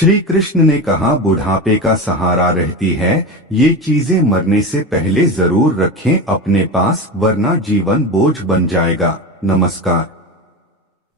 श्री कृष्ण ने कहा, बुढ़ापे का सहारा रहती है। ये चीजें मरने से पहले जरूर रखें अपने पास, वरना जीवन बोझ बन जाएगा। नमस्कार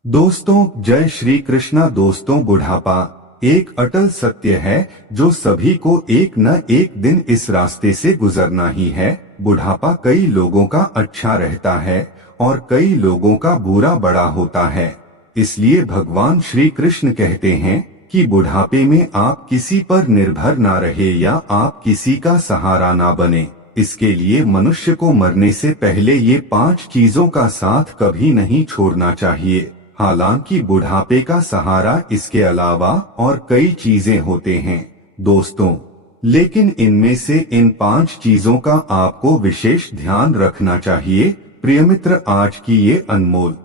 दोस्तों, जय श्री कृष्णा। दोस्तों, बुढ़ापा एक अटल सत्य है जो सभी को एक न एक दिन इस रास्ते से गुजरना ही है। बुढ़ापा कई लोगों का अच्छा रहता है और कई लोगों का बुरा बड़ा होता है। इसलिए भगवान श्री कृष्ण कहते हैं कि बुढ़ापे में आप किसी पर निर्भर ना रहे या आप किसी का सहारा ना बने। इसके लिए मनुष्य को मरने से पहले ये 5 चीजों का साथ कभी नहीं छोड़ना चाहिए। हालांकि बुढ़ापे का सहारा इसके अलावा और कई चीजें होते हैं दोस्तों, लेकिन इनमें से इन 5 चीजों का आपको विशेष ध्यान रखना चाहिए। प्रिय मित्र, आज की ये अनमोल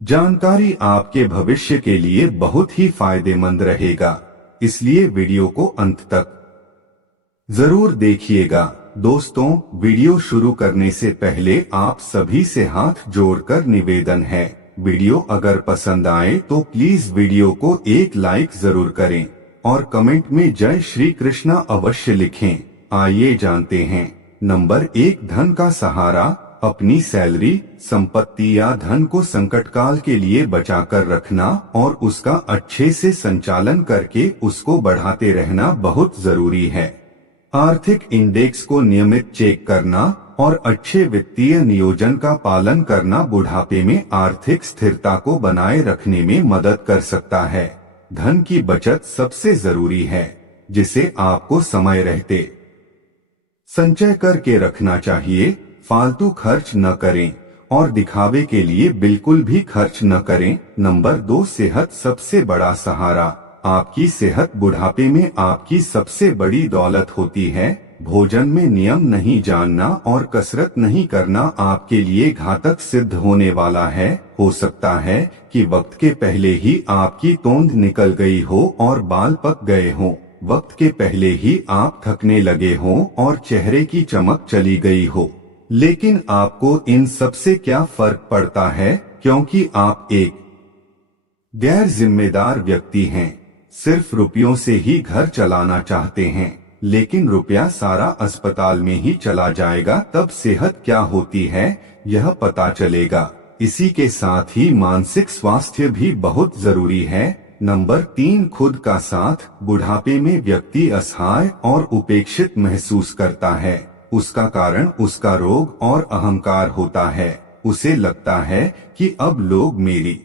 जानकारी आपके भविष्य के लिए बहुत ही फायदेमंद रहेगा, इसलिए वीडियो को अंत तक जरूर देखिएगा। दोस्तों, वीडियो शुरू करने से पहले आप सभी से हाथ जोड़कर निवेदन है, वीडियो अगर पसंद आए तो प्लीज वीडियो को एक लाइक जरूर करें और कमेंट में जय श्री कृष्णा अवश्य लिखें। आइए जानते हैं। नंबर 1, धन का सहारा। अपनी सैलरी, संपत्ति या धन को संकटकाल के लिए बचाकर रखना और उसका अच्छे से संचालन करके उसको बढ़ाते रहना बहुत जरूरी है। आर्थिक इंडेक्स को नियमित चेक करना और अच्छे वित्तीय नियोजन का पालन करना बुढ़ापे में आर्थिक स्थिरता को बनाए रखने में मदद कर सकता है। धन की बचत सबसे जरूरी है, जिसे आपको समय रहते संचय करके रखना चाहिए। फालतू खर्च न करें और दिखावे के लिए बिल्कुल भी खर्च न करें। नंबर 2, सेहत सबसे बड़ा सहारा। आपकी सेहत बुढ़ापे में आपकी सबसे बड़ी दौलत होती है। भोजन में नियम नहीं जानना और कसरत नहीं करना आपके लिए घातक सिद्ध होने वाला है। हो सकता है कि वक्त के पहले ही आपकी तोंद निकल गई हो और बाल पक गए हों। वक्त के पहले ही आप थकने लगे हों और चेहरे की चमक चली गई हो। लेकिन आपको इन सब से क्या फर्क पड़ता है, क्योंकि आप एक गैर जिम्मेदार व्यक्ति हैं। सिर्फ रुपयों से ही घर चलाना चाहते हैं, लेकिन रुपया सारा अस्पताल में ही चला जाएगा, तब सेहत क्या होती है यह पता चलेगा। इसी के साथ ही मानसिक स्वास्थ्य भी बहुत जरूरी है। नंबर 3, खुद का साथ। बुढ़ापे में व्यक्ति असहाय और उपेक्षित महसूस करता है। उसका कारण उसका रोग और अहंकार होता है। उसे लगता है कि अब लोग मेरी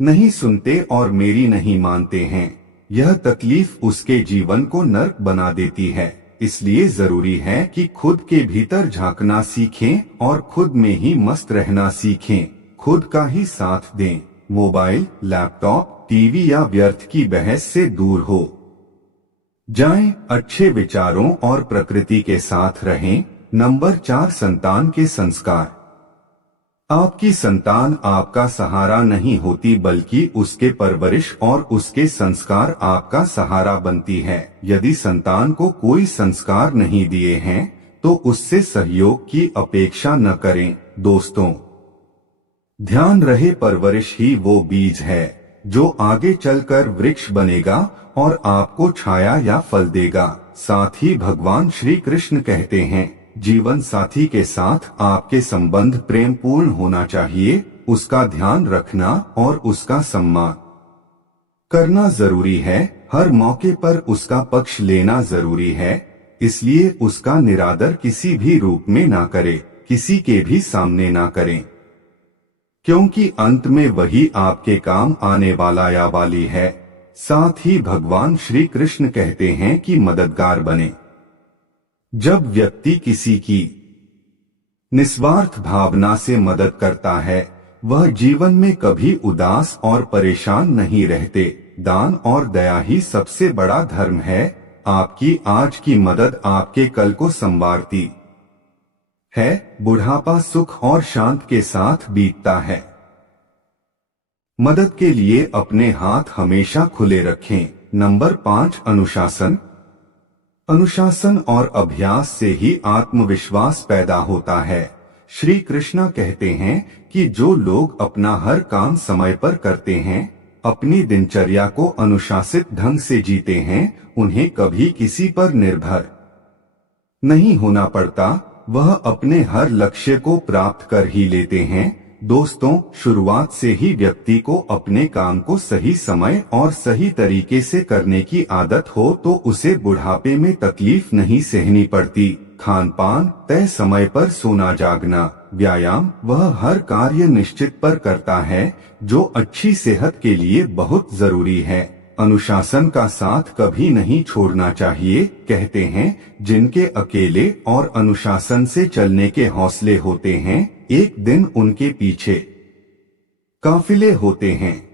नहीं सुनते और मेरी नहीं मानते हैं। यह तकलीफ उसके जीवन को नर्क बना देती है। इसलिए जरूरी है कि खुद के भीतर झांकना सीखें और खुद में ही मस्त रहना सीखें। खुद का ही साथ दें। मोबाइल, लैपटॉप, टीवी या व्यर्थ की बहस से दूर हो जाएं। अच्छे विचारों और प्रकृति के साथ रहें। नंबर 4, संतान के संस्कार। आपकी संतान आपका सहारा नहीं होती, बल्कि उसके परवरिश और उसके संस्कार आपका सहारा बनती है। यदि संतान को कोई संस्कार नहीं दिए हैं तो उससे सहयोग की अपेक्षा न करें। दोस्तों, ध्यान रहे, परवरिश ही वो बीज है जो आगे चलकर वृक्ष बनेगा और आपको छाया या फल देगा। साथ ही भगवान श्री कृष्ण कहते हैं, जीवन साथी के साथ आपके संबंध प्रेमपूर्ण होना चाहिए। उसका ध्यान रखना और उसका सम्मान करना जरूरी है। हर मौके पर उसका पक्ष लेना जरूरी है। इसलिए उसका निरादर किसी भी रूप में ना करें, किसी के भी सामने ना करें, क्योंकि अंत में वही आपके काम आने वाला या वाली है। साथ ही भगवान श्री कृष्ण कहते हैं कि मददगार बने। जब व्यक्ति किसी की निस्वार्थ भावना से मदद करता है, वह जीवन में कभी उदास और परेशान नहीं रहते। दान और दया ही सबसे बड़ा धर्म है। आपकी आज की मदद आपके कल को संवारती है। बुढ़ापा सुख और शांत के साथ बीतता है। मदद के लिए अपने हाथ हमेशा खुले रखें। नंबर 5, अनुशासन। अनुशासन और अभ्यास से ही आत्मविश्वास पैदा होता है। श्री कृष्णा कहते हैं कि जो लोग अपना हर काम समय पर करते हैं, अपनी दिनचर्या को अनुशासित ढंग से जीते हैं, उन्हें कभी किसी पर निर्भर नहीं होना पड़ता, वह अपने हर लक्ष्य को प्राप्त कर ही लेते हैं। दोस्तों, शुरुआत से ही व्यक्ति को अपने काम को सही समय और सही तरीके से करने की आदत हो तो उसे बुढ़ापे में तकलीफ नहीं सहनी पड़ती। खान पान, तय समय पर सोना जागना, व्यायाम, वह हर कार्य निश्चित पर करता है जो अच्छी सेहत के लिए बहुत जरूरी है। अनुशासन का साथ कभी नहीं छोड़ना चाहिए। कहते हैं, जिनके अकेले और अनुशासन से चलने के हौसले होते हैं, एक दिन उनके पीछे काफिले होते हैं।